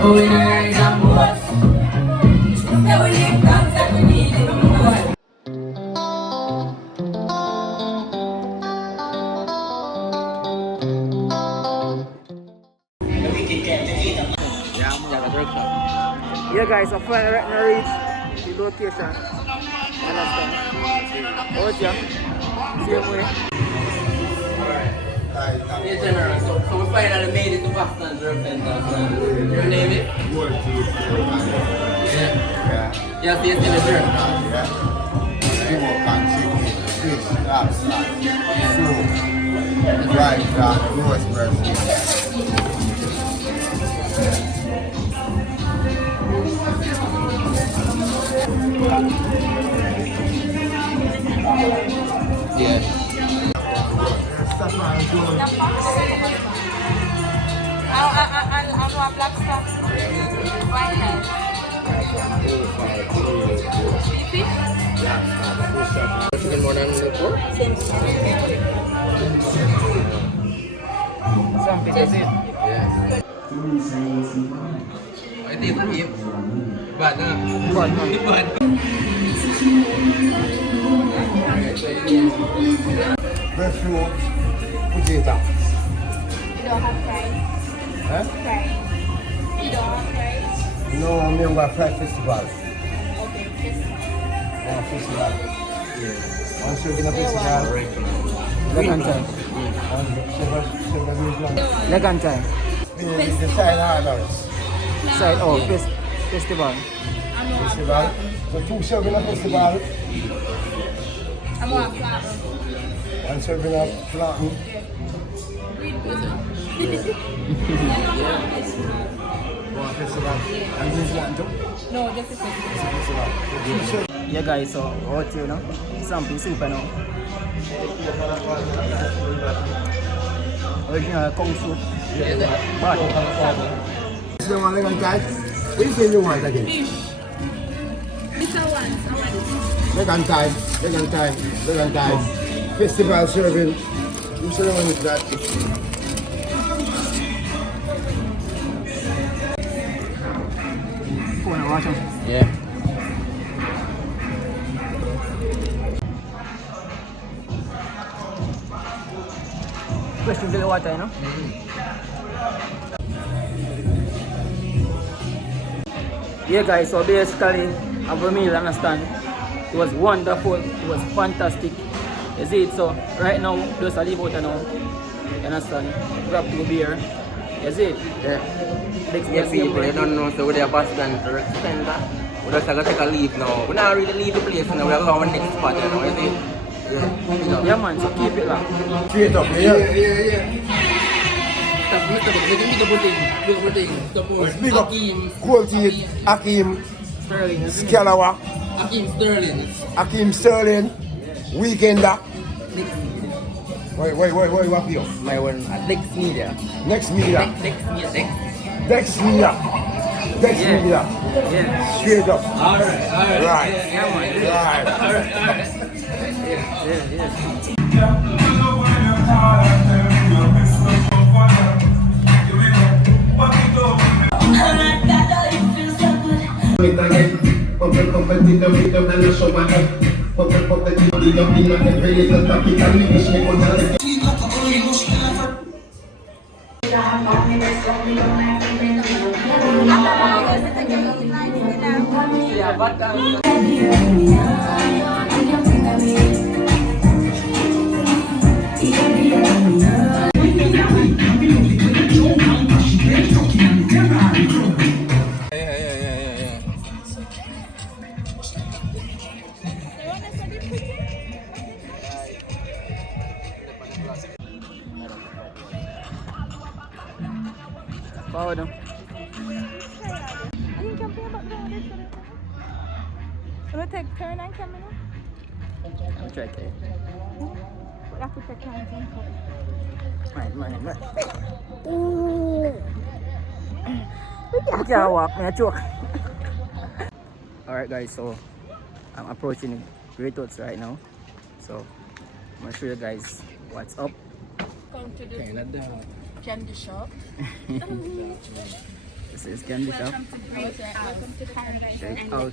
Oh, we not rise and boast. Say we live thanks and we need it more. Yeah guys, so finally right now reach the location. Understand? Out here. Same way. Yeah, General, so we finally made it to Boston Portland. Your name is? Yeah. Yeah, see, it's in the journey. Yeah. I'll want black stuff. White head. Chicken more than before? Same. Something, that's it. Yeah. I think it's bad, huh? Bad, man. Bad. Breadfruit, potato. You don't have fries? Huh? Fries. You don't have fries? No, I'm going to fry festival. Okay, just Festival. Yeah. I'm serving a festival. Leg and time. Leg and time. The side orders. Side, oh, festival. Festival. So 2 serving a festival. I'm going to flat. 1 serving a flatten. One festival. And this one too? No, just a festival. Yeah guys, so out here now. Something super now. Original Kung Fu. But This is the one I got. Which thing you want again? This one. Leg and time. Leg and time. Leg and time. Festival serving. You say the one with that. watch them. Yeah. Question to the water, you know? Yeah guys, so basically have a meal, understand? It was wonderful, it was fantastic. You see it, so right now, just a leave out now. You understand? Grab 2 beer. You see it? Yeah. Next Yeah, people, you don't know, so we're at Boston Center. We're just going to take a leave now. We're not really leave the place now, we're going to our next spot, you know, you see? Yeah. Yeah man, so keep it like. Straight up, yeah. Stop, Mr. Book, make me the thing. Support. Big up. Ackeem. Kool, Ackeem, Sterling. Scalawa, Ackeem Sterling. Ackeem Sterling, Weekender. Wait, what for you? My one, Next Media. Next media. Next Media. Next media. Yeah. Straight up. Alright. Right. Yeah man. Right. Yeah. Forward them. Will it take turn and come in? I'm checking. We have to take turns and come. Man. Ooh. I can't walk, man, I choke. Alright guys, so I'm approaching Great Oats right now. So I'm gonna show you guys what's up. Come to the candy shop. This is candy shop. Welcome to paradise. Straight out.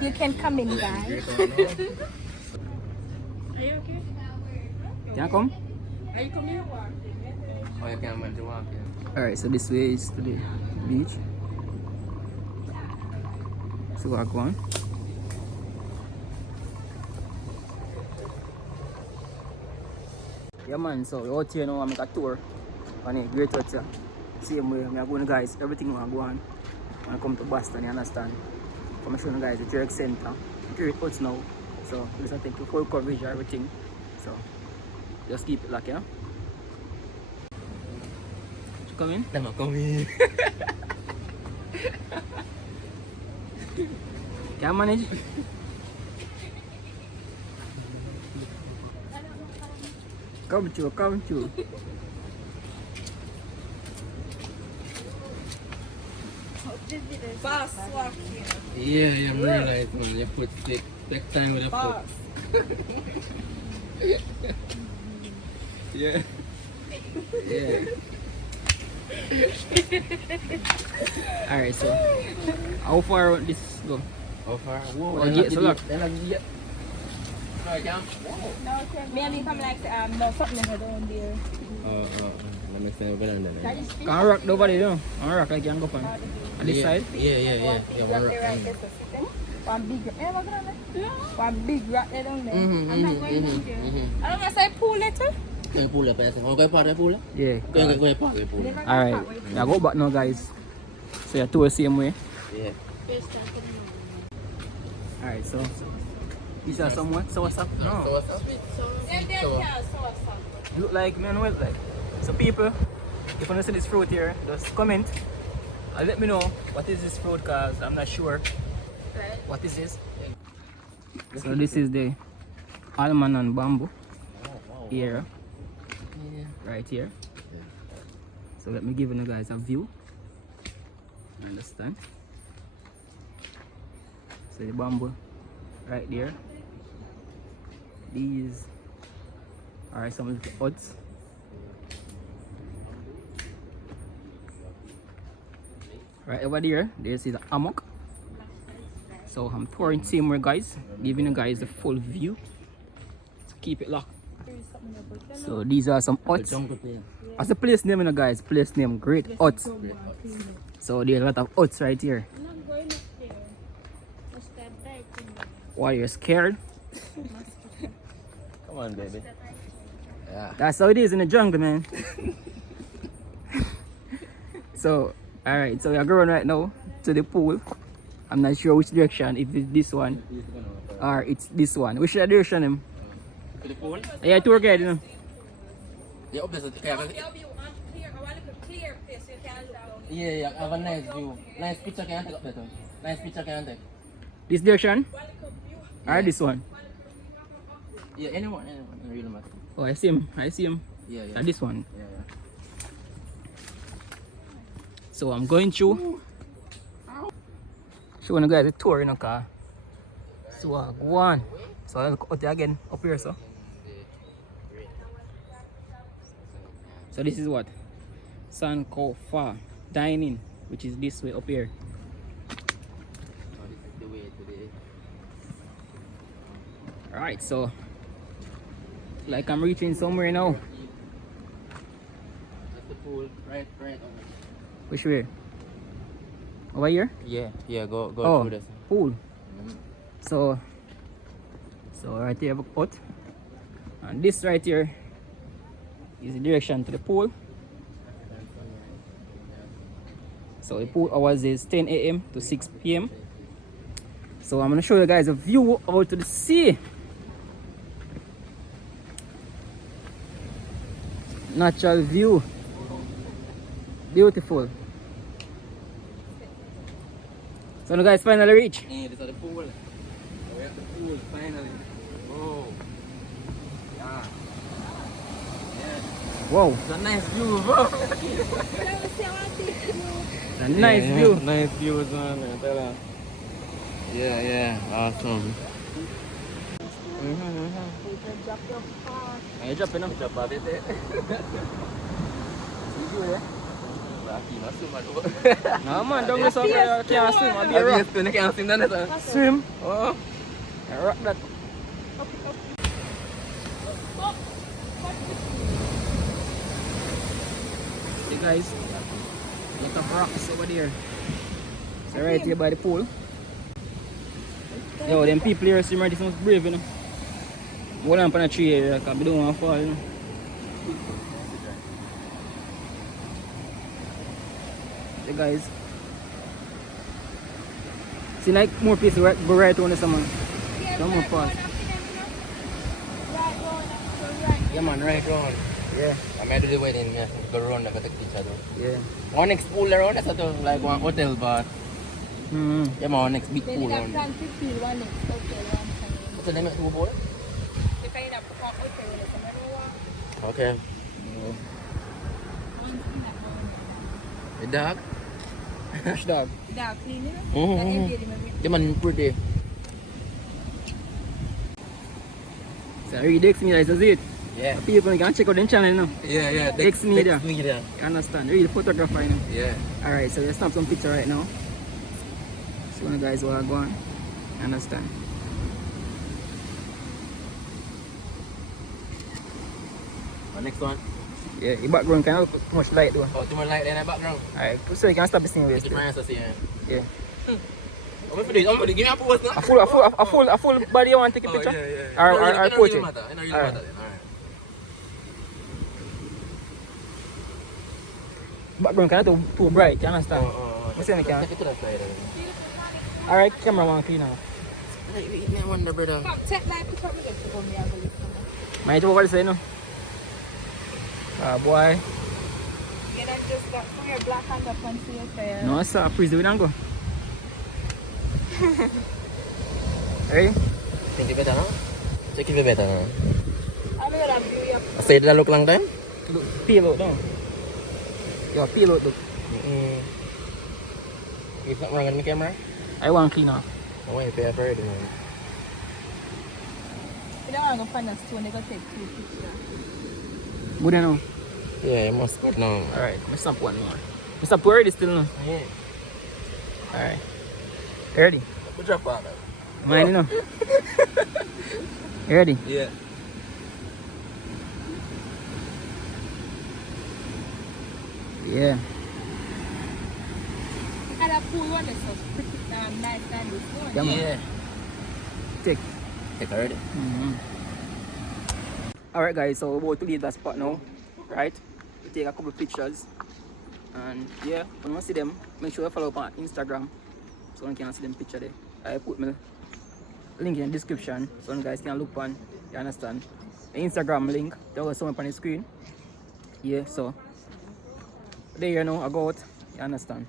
You can come in, guys. Are you okay? Can I come? Are you coming? Oh, you can't manage to walk, yeah. Alright, so this way is to the beach. So we're going. Yeah man, so we're out here now. I make a tour on a great hotel. Same way, I'm going guys, everything will go on. When I come to Boston, you understand? I'm showing you guys the Drake Center. Great hotel now. So let's take the full coverage of everything. So just keep it locked, yeah? You come in? I'm not coming. Can you manage? Come through, come through. Boss walking. Yeah, you realize, man. Your foot take time with your foot. Yeah. Yeah. Alright, so how far would this go? How far? Whoa, Oh, yeah, so look. Sorry, Cam. No, maybe come like no something down there. Let me stand over there. That is Can I rock nobody, you know? I rock like you can go on. On this side? Yeah, rock there right there, so sit there. One big rock. Eh, what's that? One big rock there down there. I'm not going down there. I don't know, say pool later. Kaya pula pa yan. Kaya para pula? Yeah. Kaya pa pula. Alright, now go back now, guys. So you're tour same way. Yeah. Alright, so these are some what? So what's up? So No. what's up? Look like man, well like. So people, if you want to see this fruit here, just comment and let me know what is this fruit, cause I'm not sure what this is. So this is the almond and bamboo here, right here. So let me give you guys a view. Understand? So the bamboo right there. These are some of the huts. Right over there, this is a hammock. So I'm touring same way, guys, giving you guys the full view. So keep it locked. So these are some huts. As a place name, you know, guys, place name Great Huts. So there's a lot of huts right here. Why you're scared? Come on, baby. Yeah. That's how it is in the jungle, man. So, alright, so we are going right now to the pool. I'm not sure which direction, if it's this one or it's this one. Which direction him? To the pool? Yeah, tour guide, you know. Yeah, up there. Yeah, have a nice view. Nice picture can take up better. Nice picture can take. This direction? Or this one? Yeah, anyone, really matter. Oh, I see him. Yeah. So this one. Yeah. So I'm going through. Showing you guys a tour in a car. So go on. So I'll look out there again up here, so. So this is what? Sankofa dining, which is this way up here. The way today. Alright, so like I'm reaching somewhere now. That's the pool, right over. Which way? Over here? Yeah, go Oh, through this. pool. So right here I have a pot. And this right here is the direction to the pool. So the pool hours is 10 a.m. to 6 p.m. So I'm gonna show you guys a view out to the sea. Natural view. Beautiful. So now guys finally reach. Yeah, this is the pool. We're at the pool, finally. Oh. Yeah. Wow, It's a nice view, bro. a nice view. Nice views, man. I tell you. Yeah, awesome. Ay, drop it now. Drop out it. You view there. Ackeem, I swim at No man, down there so I can't swim. I'll be a rock. I can't swim down there. Swim. Oh. I rock that. Hey guys, lot of rocks over there. So right here by the pool. Yo, them people here swim right, this one's brave, you know. Hold on for a tree area, because we don't want to fall, you know. Hey guys. See like more places right, go right on this man. Don't move fast. Yeah man, right round. Yeah. I'm at the wedding, yeah. Go around, I got take picture though. Yeah. One next pool around, that's sort of like one hotel bar. Yeah man, one next big pool around. What's the name of the pool? Okay. The dog? Which dog? Dog clean, The man pretty. So read X Media, is it? Yeah. People can check out the channel now. Yeah. X Media. Media. You understand? Read the photographer, you know. Yeah. Alright, so let's snap some picture right now. So you guys will go on. You understand? Next one. Yeah, your background can have too much light though. Oh, too much light in the background. Alright, so you can stop the scene with It's the answer, yeah. Yeah. I'm gonna give me a pose now. A full body you want to take a picture? Yeah. Or portrait? Alright. Background can too bright, you understand? What's in the camera? Take it to the side. Alright, camera one clean now. I wonder, brother. Take my picture with it to go me and go lift them. Might over the side no? Ah boy. You know, just got for your black hand up and see your face. No sir, freeze we don't go. Ready? Think it better now? Check it better now. I'm gonna view your I say that look long time? Look, peel out down. Yo, peel out look. Is something wrong with my camera? I want clean off. I want to pay for it, man. You don't want to go find a stone, they go take 2 pictures. Good enough. Yeah, you must go now. Alright, let's stop one more. Let's stop already still now. Yeah. Alright. Ready? Good job, father. Mine, you know. You ready? Yeah. Yeah. You had a pool one that's so pretty nice than this one. Yeah, man. Yeah. Take. Take already. Alright guys, so we're about to leave that spot now. Right? We take a couple of pictures. And yeah, when you see them, make sure you follow up on Instagram so you can see them picture there. I put my link in the description so you guys can look on, you understand? The Instagram link, there was somewhere on the screen. Yeah, so there you know, I go out, you understand?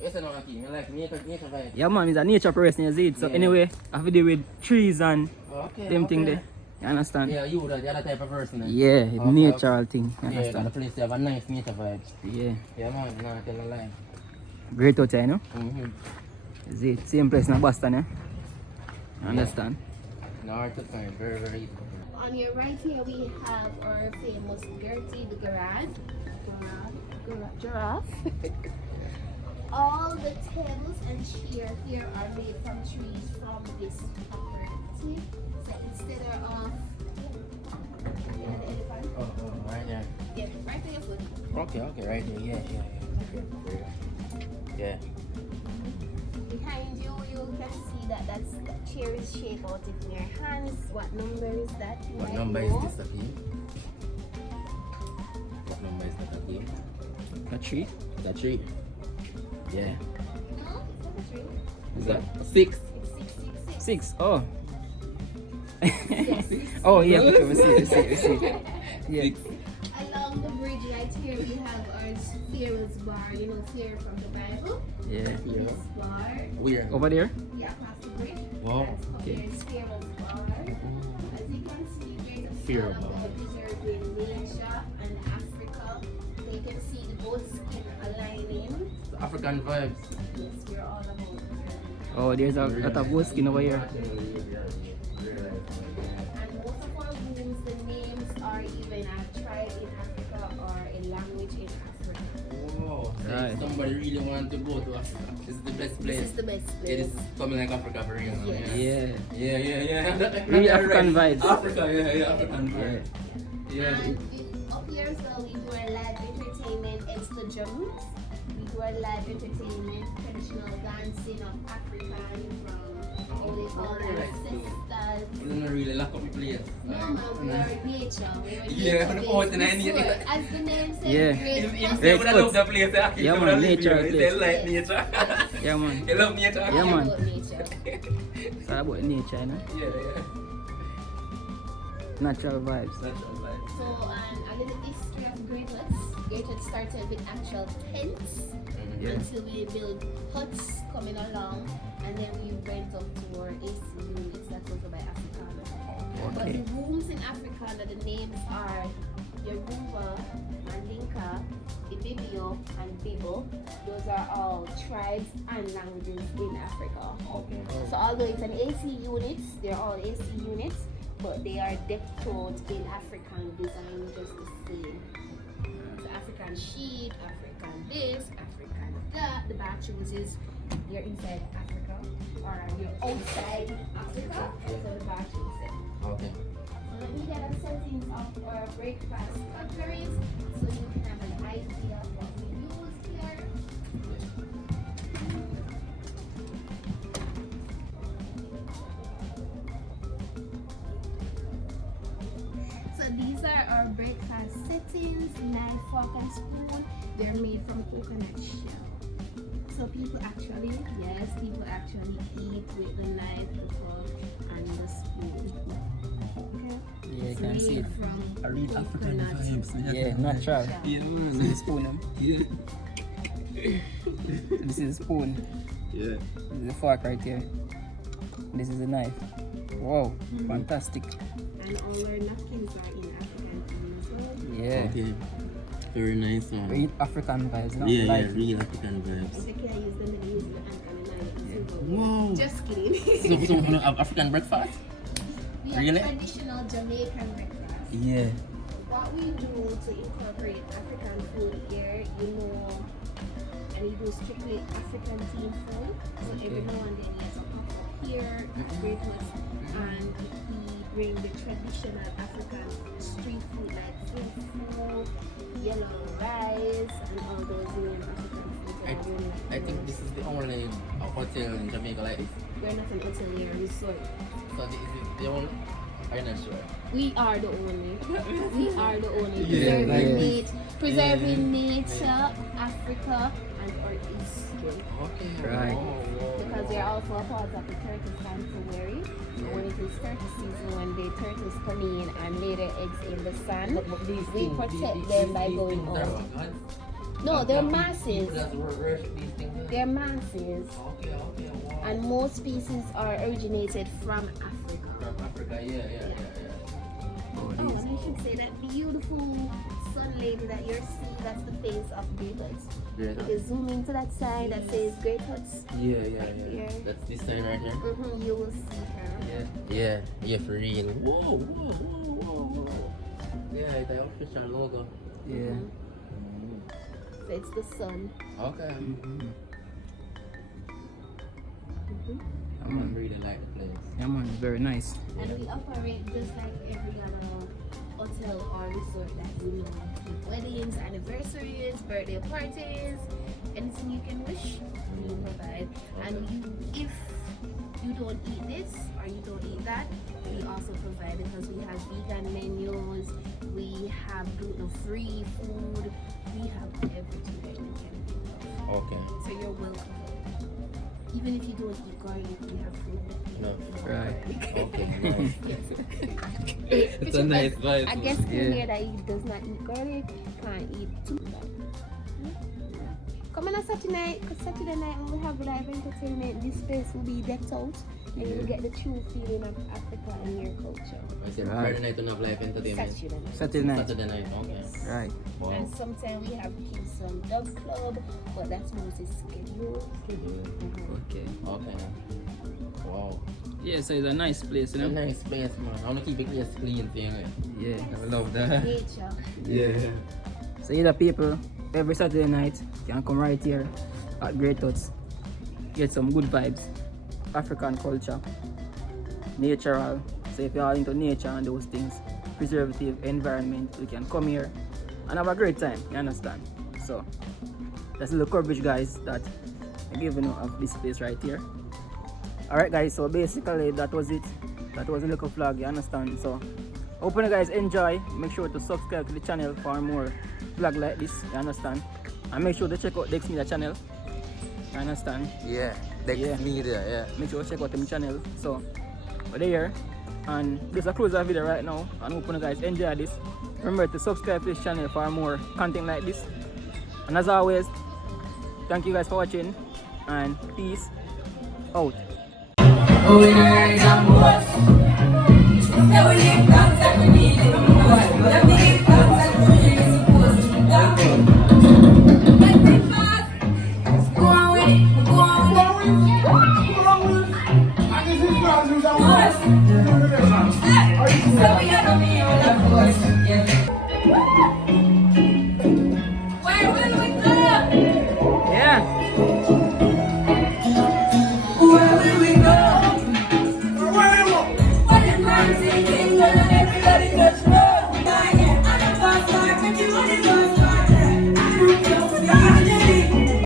Yes, I know, Ackeem. You like nature vibe. Yeah man, it's a nature person, you see it. So Yeah. anyway, I have to deal with trees and Okay. them thing there. You understand? Yeah, you the other type of person. Then. Yeah, it's natural thing, you Yeah, the understand? place have a nice nature vibe. Yeah. Yeah, man, nah, tell a lie. Great out here, you know? Mm-hmm. Is it same place in Boston, eh? Understand? No, hard to find. Very, very easy. On your right here, we have our famous Gertie the giraffe. All the tables and chairs here are made from trees from this property. So instead of the elephant, Right there. yeah, right to your foot. Okay, right there. Yeah. Yeah. Behind you, you can see that that chair is shaped out in your hands. What number is that? You What might number is know. this, Ackeem? What number is that, Ackeem? A tree? That tree? Yeah. No, it's not a tree. Is that 6? It's 666. 6. Oh. Yes, 6. Oh yeah, okay, we see. Yeah. Along the bridge right here, we have our Pharaoh's bar. You know Pharaoh from the Bible. Yeah. This bar, Where? Over there? yeah, past the bridge. Wow. There's Pharaoh's bar. As you can see, there's a Pharaoh film bar. of the preserved in Asia and Africa. You can see the boat skin aligning. African vibes. Yes, we're all about preserving. Oh, there's a lot of goat skin over here. And most of our rooms, the names are even a tribe in Africa or a language in Africa. Wow. So Right. if somebody really want to go to Africa, this is the best place. This is the best It place. is coming like Africa for real. Yes. Yeah. Yeah. Really African vibes. Africa, yeah, African Yeah. vibes. Yeah. And up here as well, we do our live entertainment. It's the drums. We do our live entertainment, traditional dancing of African from all they call their sisters. We don't really lock up the place. No, man, we are nature. We are Yeah, nature the mountain based. and We nature. soar. As the name says, Yeah. great If foot. they would have loved the place, actually, Yeah, they would man, have lived nature here. place. They like nature. Yeah, man. You love nature? Yeah, man. About nature. It's all about nature, you know? Yeah. Natural vibes. That's all right. So, a little history of Great Huts. Great Huts started with actual tents Yeah. until we built huts coming along, and then we went up to our AC units that was by Africana. But Okay. the rooms in Africana, the names are Yoruba, Mandinka, Ibibio, and Bibo. Those are all tribes and languages in Africa. Okay. So although it's an AC unit, they're all AC units, but they are decked out in African design just the same. So African sheet, African this, African that. The bathrooms is you're inside Africa or you're outside Africa. So the bathrooms there. Okay. So let me get a settings of our breakfast cutleries so you can have an idea of what we use here. So these are our breakfast settings, knife, fork and spoon. They're made from coconut shell. So people actually eat with the knife, the fork and the spoon. Okay? Yeah, you It's can see made it. from I read African coconut vibes. Yeah, natural. Yeah, This man. is the spoon, Yeah. This is the spoon. Yeah. This is the fork right here. This is the knife. Wow, fantastic. and all our napkins are in African themes. So Yeah. Okay. Very nice one. We eat African vibes, not Yeah, like real African vibes. if you can use them and use the hand and a knife. Wow. Just kidding. So we have African breakfast? We have Really? traditional Jamaican breakfast. yeah. What we do to incorporate African food here, and we do strictly African themed food. So every now and then there's a pop-up here, Great West, and we bring the traditional African street food like fufu, yellow rice, and all those new African foods. that are really I think this is the only hotel in Jamaica like this. We're not an hotel, we're a resort. So this is the only? Are you not sure? We are the only. We are the only. Yeah, Preserving nature, Africa, and our history. Okay. Right. Because they are also a part of the turtle sanctuary. When it is turtle season, when the turtles come in and lay their eggs in the sun, we protect them by going out. No, they're masses. They're masses. Okay, wow. And most species are originated from Africa. From Africa, yeah. Oh, and I should say that beautiful sun lady that you're seeing, that's the face of Great Huts. Great If you zoom into that sign that says Great Huts, Yeah. here. That's this sign right here? You will see her. Yeah, for real. Whoa. Yeah, it's the official logo. Yeah. So it's the sun. Okay. Yeah, man. I really like the place. Yeah, man, it's very nice. And we operate just like every other hotel or resort that we know. Weddings, anniversaries, birthday parties, anything you can wish, we provide. And if you don't eat this or you don't eat that, we also provide because we have vegan menus, we have gluten-free food, we have everything that you can think of. Okay. So you're welcome. Even if you don't eat garlic, we have food. No. Right. Okay, nice. Yes. It's a nice vibe. I guess Yeah. here that he does not eat garlic, can't eat too much. Come on a Saturday night, because Saturday night when we have live entertainment, this place will be decked out and you will get the true feeling of Africa and your culture. I said Right. Friday night to have live entertainment. Saturday night. Saturday night. Saturday night, okay. Right. Wow. And sometimes we have Kingston Dub Club, but that's mostly scheduled. Okay. Okay. Wow. Yeah, so it's a nice place, you It's a know? nice place, man. I want to keep it place clean thing. Yeah. I love that. Nature. Yeah. So either people every Saturday night, you can come right here at Great Huts. Get some good vibes, African culture, natural. So if you are into nature and those things, preservative environment, you can come here and have a great time, you understand? So that's a little coverage, guys, that I'm giving you of this place right here. Alright guys, so basically that was it. That was a little vlog, you understand? So hope you guys enjoy. Make sure to subscribe to the channel for more vlog like this, you understand? And make sure to check out Dex Media channel, you understand? Yeah, Dex Media, yeah. Make sure to check out them channel. So we're there and there's a closer video right now, and hope you guys enjoy this. Remember to subscribe to this channel for more content like this. And as always, thank you guys for watching and peace out. Oh, we rise and boast. Say we live thanks and we need it most. We have to give thanks and we really supposed to thank you. Let's be fast. Go on with it. Go on with it. Boss. So we are the meal of course. Yeah. Where will we go? Yeah. Where will we go? What the crime scene, everybody go.